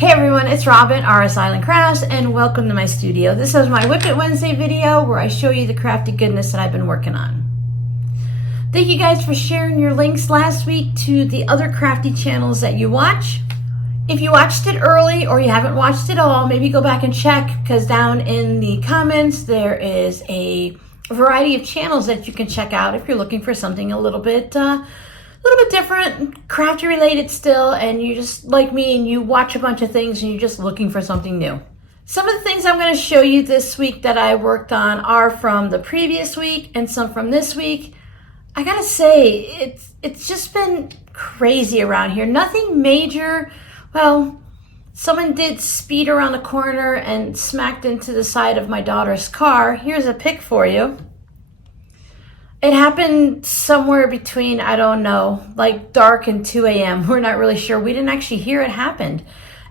Hey everyone, it's Robin, RS Island Crafts, and welcome to my studio. This is my Whip It Wednesday video where I show you the crafty goodness that I've been working on. Thank you guys for sharing your links last week to the other crafty channels that you watch. If you watched it early or you haven't watched it all, maybe go back and check, because down in the comments there is a variety of channels that you can check out if you're looking for something a little bit different, crafty related still, and you just like me and you watch a bunch of things and you're just looking for something new. Some of the things I'm going to show you this week that I worked on are from the previous week and some from this week. I gotta say, it's just been crazy around here. Nothing major. Well, someone did speed around the corner and smacked into the side of my daughter's car. Here's a pic for you. It happened somewhere between, I don't know, like dark and 2 a.m. We're not really sure. We didn't actually hear it happened.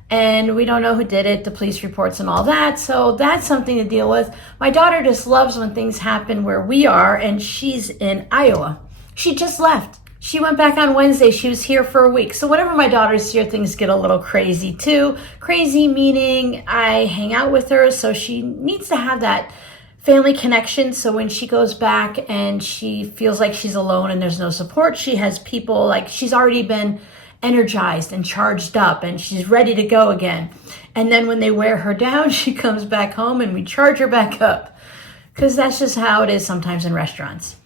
And we don't know who did it, the police reports and all that. So that's something to deal with. My daughter just loves when things happen where we are, and she's in Iowa. She just left. She went back on Wednesday. She was here for a week. So whenever my daughter's here, things get a little crazy too. Crazy meaning I hang out with her, so she needs to have that family connection. So when she goes back and she feels like she's alone and there's no support, she has people, like she's already been energized and charged up and she's ready to go again. And then when they wear her down, she comes back home and we charge her back up, because that's just how it is sometimes in restaurants.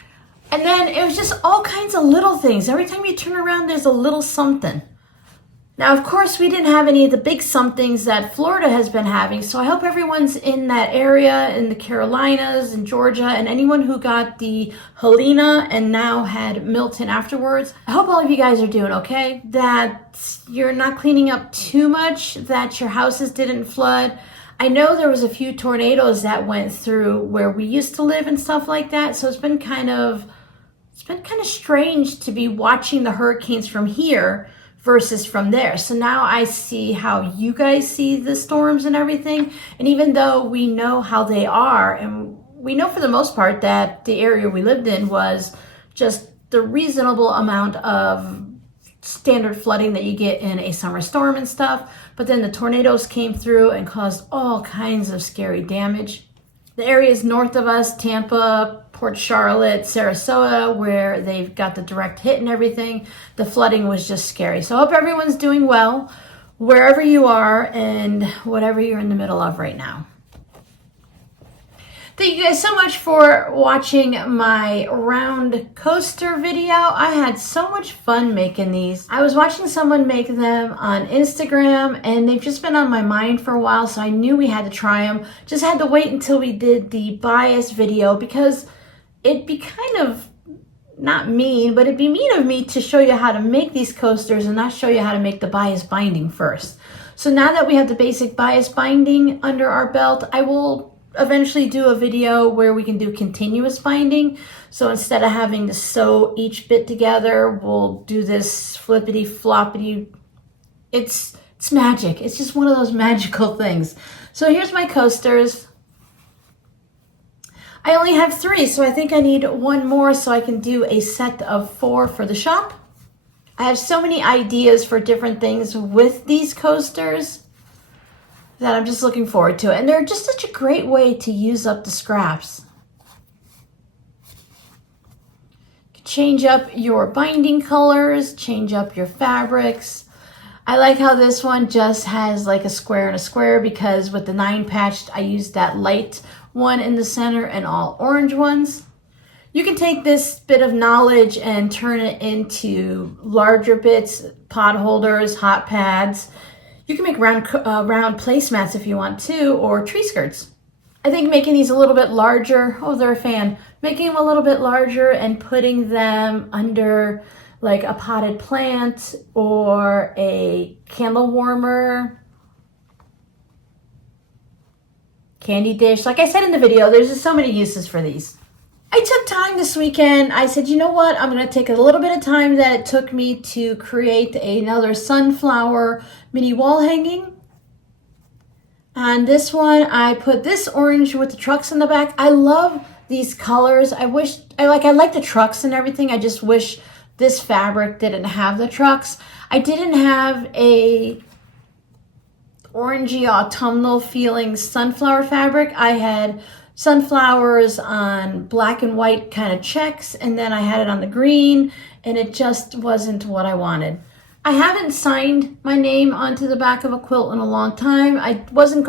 And then it was just all kinds of little things. Every time you turn around, there's a little something. Now, of course, we didn't have any of the big somethings that Florida has been having, so I hope everyone's in that area, in the Carolinas and Georgia, and anyone who got the Helena and now had Milton afterwards. I hope all of you guys are doing okay, that you're not cleaning up too much, that your houses didn't flood. I know there was a few tornadoes that went through where we used to live and stuff like that, so it's been kind of strange to be watching the hurricanes from here versus from there. So now I see how you guys see the storms and everything. And even though we know how they are, and we know for the most part that the area we lived in was just the reasonable amount of standard flooding that you get in a summer storm and stuff. But then the tornadoes came through and caused all kinds of scary damage. The areas north of us, Tampa, Port Charlotte, Sarasota, where they've got the direct hit and everything, the flooding was just scary. So I hope everyone's doing well wherever you are and whatever you're in the middle of right now. Thank you guys so much for watching my round coaster video. I had so much fun making these. I was watching someone make them on Instagram and they've just been on my mind for a while, so I knew we had to try them. Just had to wait until we did the bias video, because it'd be kind of, not mean, but it'd be mean of me to show you how to make these coasters and not show you how to make the bias binding first. So now that we have the basic bias binding under our belt, I will eventually do a video where we can do continuous binding. So instead of having to sew each bit together, we'll do this flippity floppity. It's magic. It's just one of those magical things. So here's my coasters. I only have 3, so I think I need 1 more so I can do a set of 4 for the shop. I have so many ideas for different things with these coasters that I'm just looking forward to it. And they're just such a great way to use up the scraps. Change up your binding colors, change up your fabrics. I like how this one just has like a square and a square, because with the 9 patched, I used that light one in the center and all orange ones. You can take this bit of knowledge and turn it into larger bits, pot holders, hot pads. You can make round placemats if you want to, or tree skirts. I think making these a little bit larger, oh, they're a fan. Making them a little bit larger and putting them under like a potted plant or a candle warmer, candy dish. Like I said in the video, there's just so many uses for these. I took time this weekend. I said, you know what? I'm going to take a little bit of time that it took me to create another sunflower mini wall hanging. On this one, I put this orange with the trucks in the back. I love these colors. I like the trucks and everything. I just wish this fabric didn't have the trucks. I didn't have a orangey autumnal feeling sunflower fabric. I had sunflowers on black and white kind of checks, and then I had it on the green, and it just wasn't what I wanted. I haven't signed my name onto the back of a quilt in a long time. I wasn't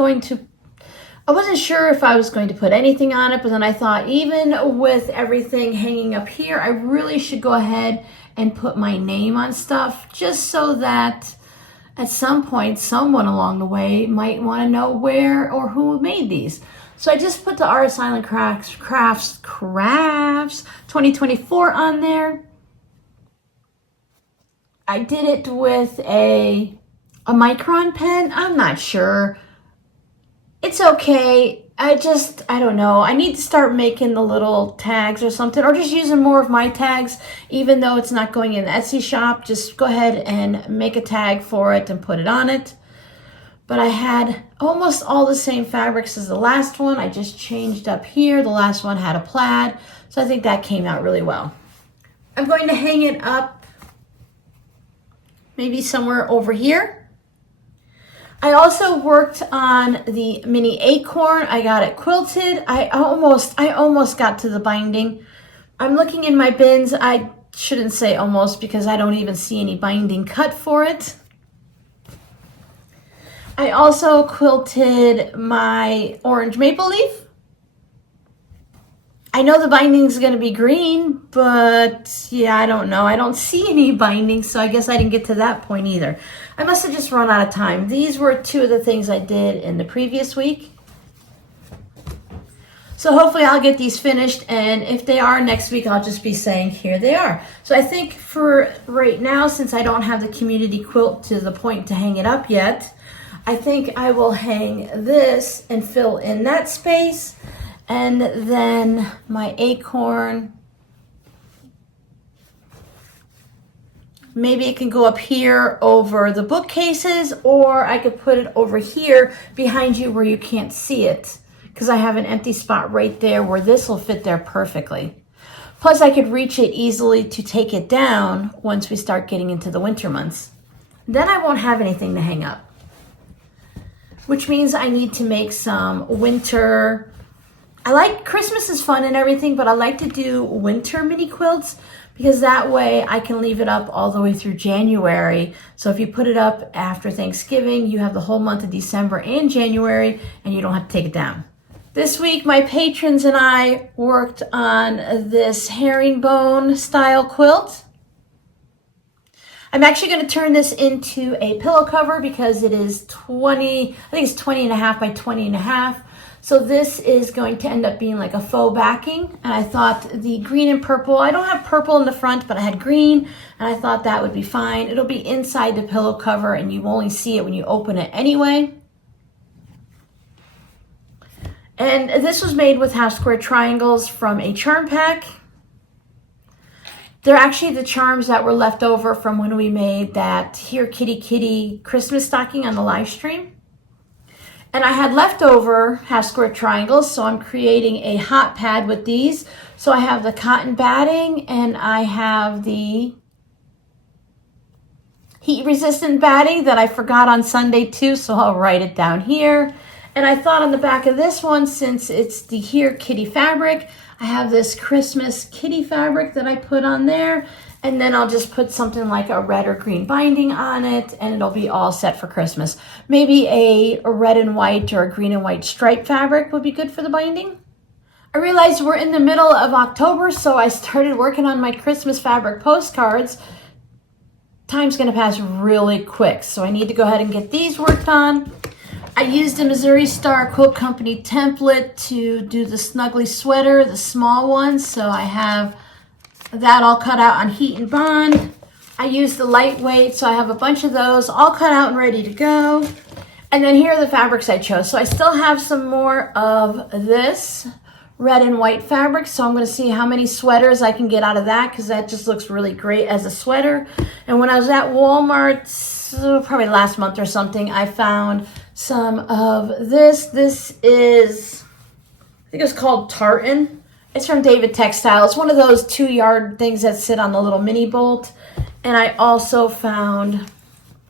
sure if I was going to put anything on it, but then I thought, even with everything hanging up here, I really should go ahead and put my name on stuff, just so that at some point someone along the way might want to know where or who made these. So I just put the RS Island Crafts 2024 on there. I did it with a micron pen. I'm not sure. It's okay. I don't know. I need to start making the little tags or something, or just using more of my tags, even though it's not going in the Etsy shop. Just go ahead and make a tag for it and put it on it. But I had almost all the same fabrics as the last one. I just changed up here. The last one had a plaid, so I think that came out really well. I'm going to hang it up maybe somewhere over here. I also worked on the mini acorn. I got it quilted. I almost got to the binding. I'm looking in my bins. I shouldn't say almost, because I don't even see any binding cut for it. I also quilted my orange maple leaf. I know the binding is going to be green, but yeah, I don't know. I don't see any binding, so I guess I didn't get to that point either. I must have just run out of time. These were two of the things I did in the previous week. So hopefully I'll get these finished, and if they are next week, I'll just be saying here they are. So I think for right now, since I don't have the community quilt to the point to hang it up yet, I think I will hang this and fill in that space, and then my acorn, maybe it can go up here over the bookcases, or I could put it over here behind you where you can't see it, because I have an empty spot right there where this will fit there perfectly. Plus I could reach it easily to take it down once we start getting into the winter months. Then I won't have anything to hang up, which means I need to make some winter. Christmas is fun and everything, but I like to do winter mini quilts, because that way I can leave it up all the way through January. So if you put it up after Thanksgiving, you have the whole month of December and January, and you don't have to take it down. This week, my patrons and I worked on this herringbone style quilt. I'm actually going to turn this into a pillow cover, because it is 20 and a half by 20 and a half. So this is going to end up being like a faux backing. And I thought the green and purple, I don't have purple in the front, but I had green, and I thought that would be fine. It'll be inside the pillow cover, and you only see it when you open it anyway. And this was made with half square triangles from a charm pack. They're actually the charms that were left over from when we made that Here Kitty Kitty Christmas stocking on the live stream. And I had leftover half square triangles, so I'm creating a hot pad with these. So I have the cotton batting, and I have the heat resistant batting that I forgot on Sunday too, so I'll write it down here. And I thought on the back of this one, since it's the Here Kitty fabric, I have this Christmas kitty fabric that I put on there, and then I'll just put something like a red or green binding on it, and it'll be all set for Christmas. Maybe a red and white or a green and white stripe fabric would be good for the binding. I realized we're in the middle of October, so I started working on my Christmas fabric postcards. Time's gonna pass really quick, so I need to go ahead and get these worked on. I used a Missouri Star Quilt Company template to do the snuggly sweater, the small one, so I have that all cut out on heat and bond. I used the lightweight, so I have a bunch of those all cut out and ready to go. And then here are the fabrics I chose. So I still have some more of this red and white fabric, so I'm going to see how many sweaters I can get out of that, because that just looks really great as a sweater. And when I was at Walmart, probably last month or something, I found some of this. This is, I think it's called tartan. It's from David Textile. It's one of those 2-yard things that sit on the little mini bolt. And I also found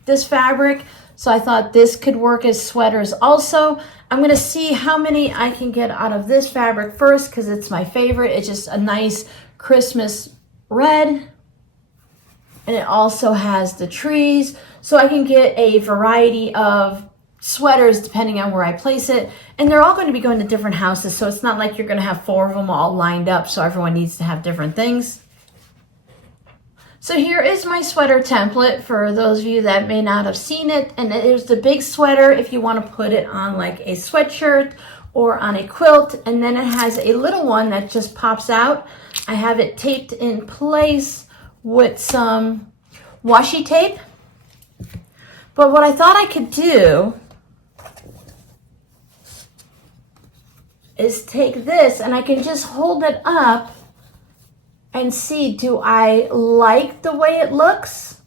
this fabric. So I thought this could work as sweaters also. I'm gonna see how many I can get out of this fabric first because it's my favorite. It's just a nice Christmas red. And it also has the trees. So I can get a variety of sweaters depending on where I place it. And they're all going to be going to different houses. So it's not like you're going to have 4 of them all lined up. So everyone needs to have different things. So here is my sweater template for those of you that may not have seen it. And there's the big sweater if you want to put it on like a sweatshirt or on a quilt. And then it has a little one that just pops out. I have it taped in place with some washi tape. But what I thought I could do is take this and I can just hold it up and see, do I like the way it looks?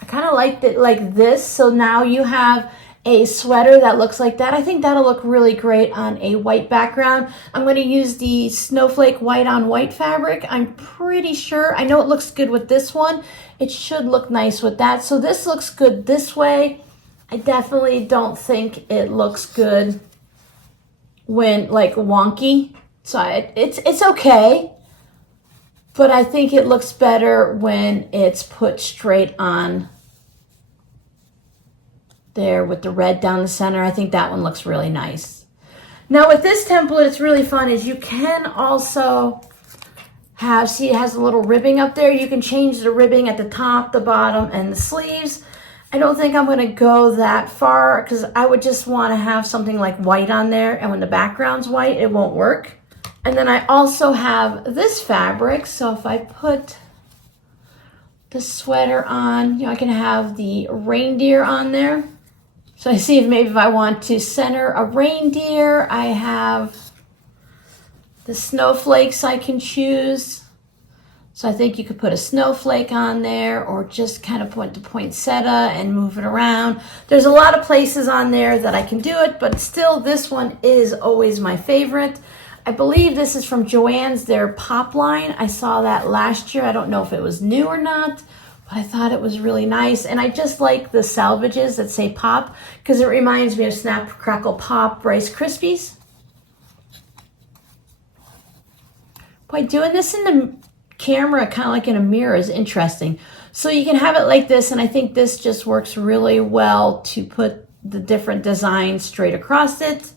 I kind of liked it like this. So now you have a sweater that looks like that. I think that'll look really great on a white background. I'm going to use the snowflake white on white fabric. I'm pretty sure, I know it looks good with this one. It should look nice with that. So this looks good this way. I definitely don't think it looks good when like wonky. So it's okay. But I think it looks better when it's put straight on there with the red down the center. I think that one looks really nice. Now with this template, it's really fun is you can also have, see it has a little ribbing up there. You can change the ribbing at the top, the bottom, and the sleeves. I don't think I'm gonna go that far because I would just wanna have something like white on there, and when the background's white, it won't work. And then I also have this fabric, so if I put the sweater on, you know, I can have the reindeer on there. So I see if maybe if I want to center a reindeer, I have the snowflakes I can choose. So I think you could put a snowflake on there or just kind of put the poinsettia and move it around. There's a lot of places on there that I can do it, but still this one is always my favorite. I believe this is from Joann's, their pop line. I saw that last year. I don't know if it was new or not, but I thought it was really nice. And I just like the salvages that say pop because it reminds me of Snap, Crackle, Pop Rice Krispies. Boy, doing this in the camera, kind of like in a mirror, is interesting. So you can have it like this, and I think this just works really well to put the different designs straight across it,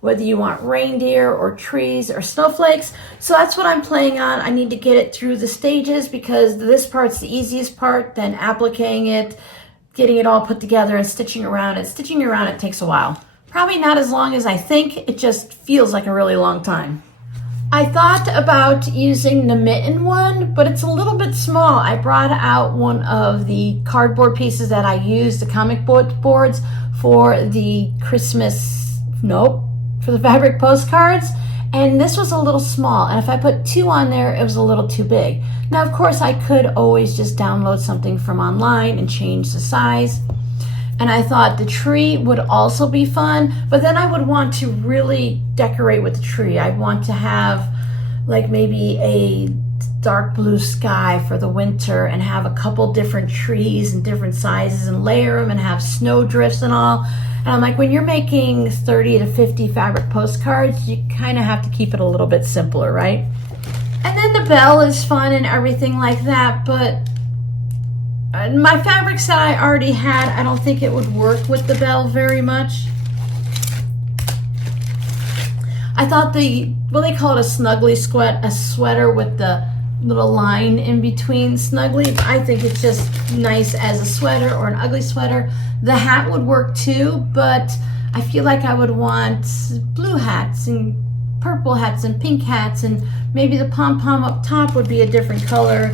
whether you want reindeer or trees or snowflakes. So that's what I'm playing on. I need to get it through the stages because this part's the easiest part, then appliquing it, getting it all put together and stitching around it. Stitching around it takes a while. Probably not as long as I think, it just feels like a really long time. I thought about using the mitten one, but it's a little bit small. I brought out one of the cardboard pieces that I used, the comic book boards for the Christmas, for the fabric postcards, and this was a little small, and if I put 2 on there, it was a little too big. Now, of course, I could always just download something from online and change the size, and I thought the tree would also be fun, but then I would want to really decorate with the tree. I'd want to have like maybe a dark blue sky for the winter and have a couple different trees and different sizes and layer them and have snow drifts and all. And I'm like, when you're making 30 to 50 fabric postcards, you kind of have to keep it a little bit simpler, right? And then the bell is fun and everything like that, but my fabrics that I already had, I don't think it would work with the bell very much. I thought they call it a snuggly sweater with the little line in between snuggly. I think it's just nice as a sweater or an ugly sweater. The hat would work too, but I feel like I would want blue hats and purple hats and pink hats, and maybe the pom-pom up top would be a different color.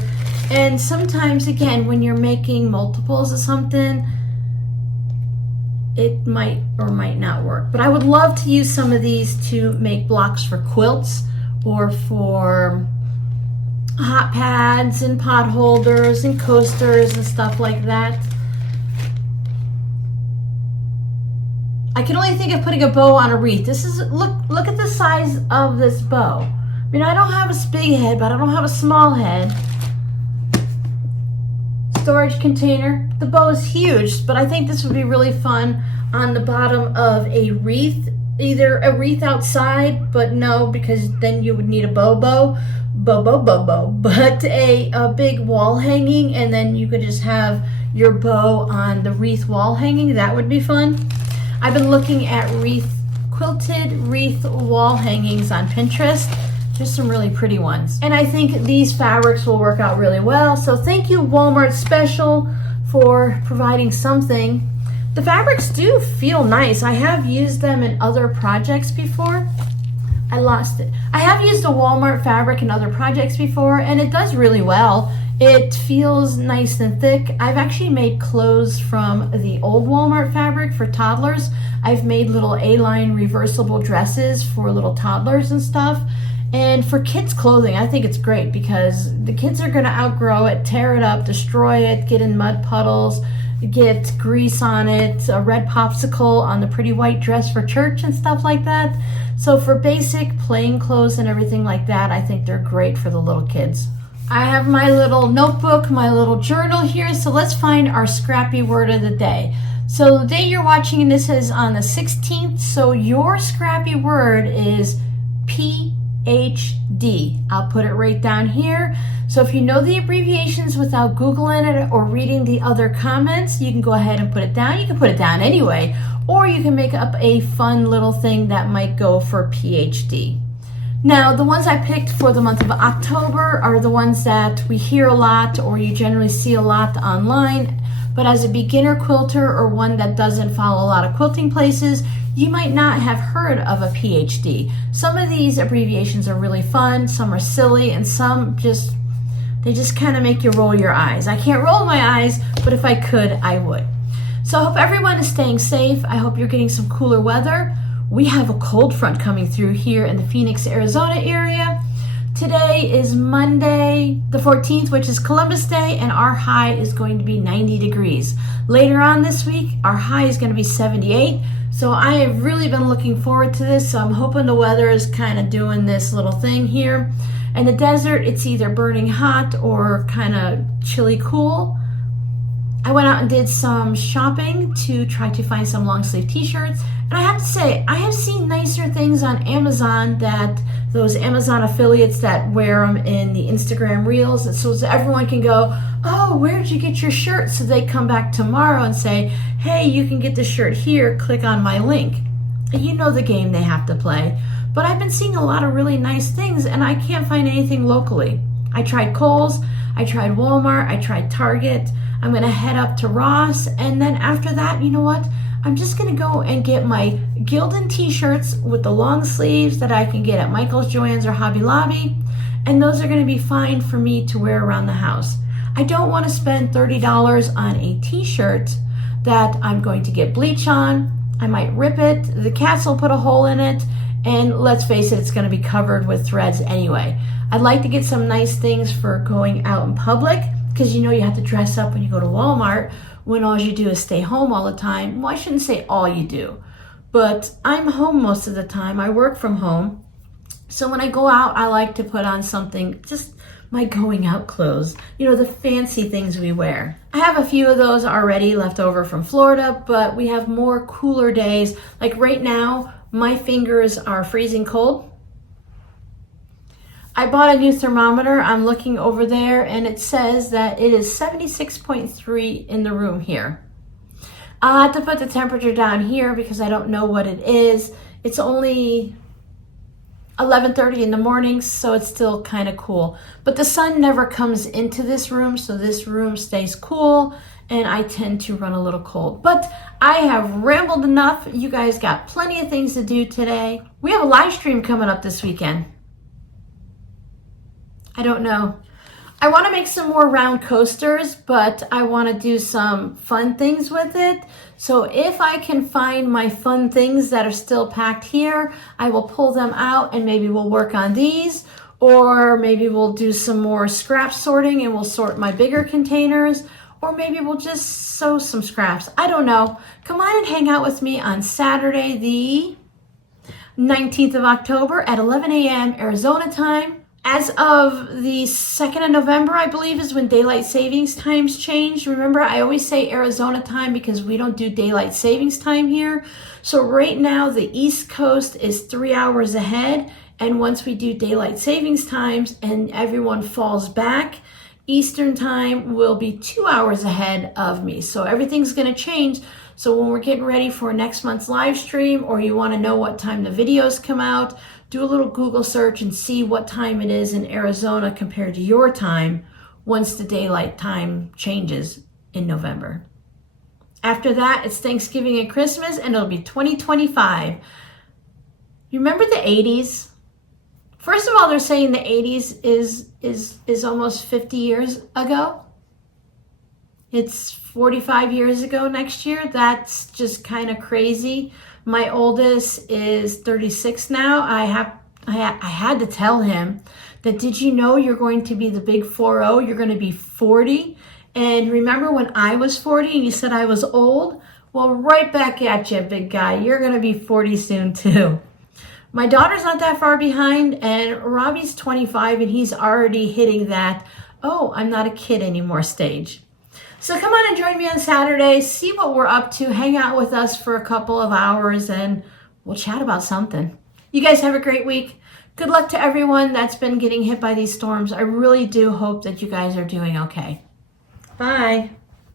And sometimes, again, when you're making multiples of something, it might or might not work. But I would love to use some of these to make blocks for quilts or for hot pads and pot holders and coasters and stuff like that. I can only think of putting a bow on a wreath. This is, look at the size of this bow. I mean, I don't have a big head, but I don't have a small head. storage container. The bow is huge, but I think this would be really fun on the bottom of a wreath. Either a wreath outside, but no, because then you would need a bow, but a big wall hanging, and then you could just have your bow on the wreath wall hanging. That would be fun. I've been looking at quilted wreath wall hangings on Pinterest. There's some really pretty ones. And I think these fabrics will work out really well. So thank you, Walmart Special, for providing something. The fabrics do feel nice. I have used them in other projects before. I lost it. I have used a Walmart fabric in other projects before, and it does really well. It feels nice and thick. I've actually made clothes from the old Walmart fabric for toddlers. I've made little A-line reversible dresses for little toddlers and stuff. And for kids' clothing, I think it's great because the kids are gonna outgrow it, tear it up, destroy it, get in mud puddles, get grease on it, a red popsicle on the pretty white dress for church and stuff like that. So for basic plain clothes and everything like that, I think they're great for the little kids. I have my little notebook, my little journal here, so let's find our scrappy word of the day. So the day you're watching this is on the 16th, so your scrappy word is PhD. I'll put it right down here. So if you know the abbreviations without Googling it or reading the other comments, you can go ahead and put it down. You can put it down anyway, or you can make up a fun little thing that might go for PhD. Now, the ones I picked for the month of October are the ones that we hear a lot or you generally see a lot online. But as a beginner quilter or one that doesn't follow a lot of quilting places, you might not have heard of a PhD. Some of these abbreviations are really fun, some are silly, and some they just kind of make you roll your eyes. I can't roll my eyes, but if I could, I would. So I hope everyone is staying safe. I hope you're getting some cooler weather. We have a cold front coming through here in the Phoenix, Arizona area. Today is Monday the 14th, which is Columbus Day, and our high is going to be 90 degrees. Later on this week, our high is going to be 78. So I have really been looking forward to this. So I'm hoping the weather is kind of doing this little thing here. In the desert, it's either burning hot or kind of chilly cool. I went out and did some shopping to try to find some long sleeve t-shirts. And I have to say, I have seen nicer things on Amazon, that those Amazon affiliates that wear them in the Instagram reels. And so everyone can go, oh, where did you get your shirt? So they come back tomorrow and say, hey, you can get the shirt here, click on my link. And you know the game they have to play. But I've been seeing a lot of really nice things and I can't find anything locally. I tried Kohl's, I tried Walmart, I tried Target. I'm gonna head up to Ross, and then after that, you know what? I'm just gonna go and get my Gildan t-shirts with the long sleeves that I can get at Michael's, Joann's, or Hobby Lobby, and those are gonna be fine for me to wear around the house. I don't wanna spend $30 on a t-shirt that I'm going to get bleach on. I might rip it, the cats will put a hole in it, and let's face it, it's gonna be covered with threads anyway. I'd like to get some nice things for going out in public, because you know you have to dress up when you go to Walmart when all you do is stay home all the time. Well, I shouldn't say all you do, but I'm home most of the time. I work from home. So when I go out, I like to put on something, just my going out clothes, you know, the fancy things we wear. I have a few of those already left over from Florida, but we have more cooler days. Like right now, my fingers are freezing cold. I bought a new thermometer. I'm looking over there and it says that it is 76.3 in the room here. I'll have to put the temperature down here because I don't know what it is. It's only 11:30 in the morning, so it's still kind of cool. But the sun never comes into this room, so this room stays cool and I tend to run a little cold. But I have rambled enough. You guys got plenty of things to do today. We have a live stream coming up this weekend. I don't know. I want to make some more round coasters, but I want to do some fun things with it. So if I can find my fun things that are still packed here, I will pull them out and maybe we'll work on these, or maybe we'll do some more scrap sorting and we'll sort my bigger containers, or maybe we'll just sew some scraps. I don't know. Come on and hang out with me on Saturday, the 19th of October at 11 a.m. Arizona time. As of the 2nd of November, I believe, is when daylight savings times change. Remember, I always say Arizona time because we don't do daylight savings time here. So right now, the East Coast is 3 hours ahead. And once we do daylight savings times and everyone falls back, Eastern time will be 2 hours ahead of me. So everything's going to change. So when we're getting ready for next month's live stream, or you want to know what time the videos come out, do a little Google search and see what time it is in Arizona compared to your time once the daylight time changes in November. After that, it's Thanksgiving and Christmas, and it'll be 2025. You remember the 80s? First of all, they're saying the 80s is almost 50 years ago. It's 45 years ago next year. That's just kind of crazy. My oldest is 36 now. I had to tell him that, did you know you're going to be the big 40? You're going to be 40. And remember when I was 40 and you said I was old? Well, right back at you, big guy. You're going to be 40 soon too. My daughter's not that far behind, and Robbie's 25 and he's already hitting that, oh, I'm not a kid anymore stage. So come on and join me on Saturday, see what we're up to, hang out with us for a couple of hours, and we'll chat about something. You guys have a great week. Good luck to everyone that's been getting hit by these storms. I really do hope that you guys are doing okay. Bye.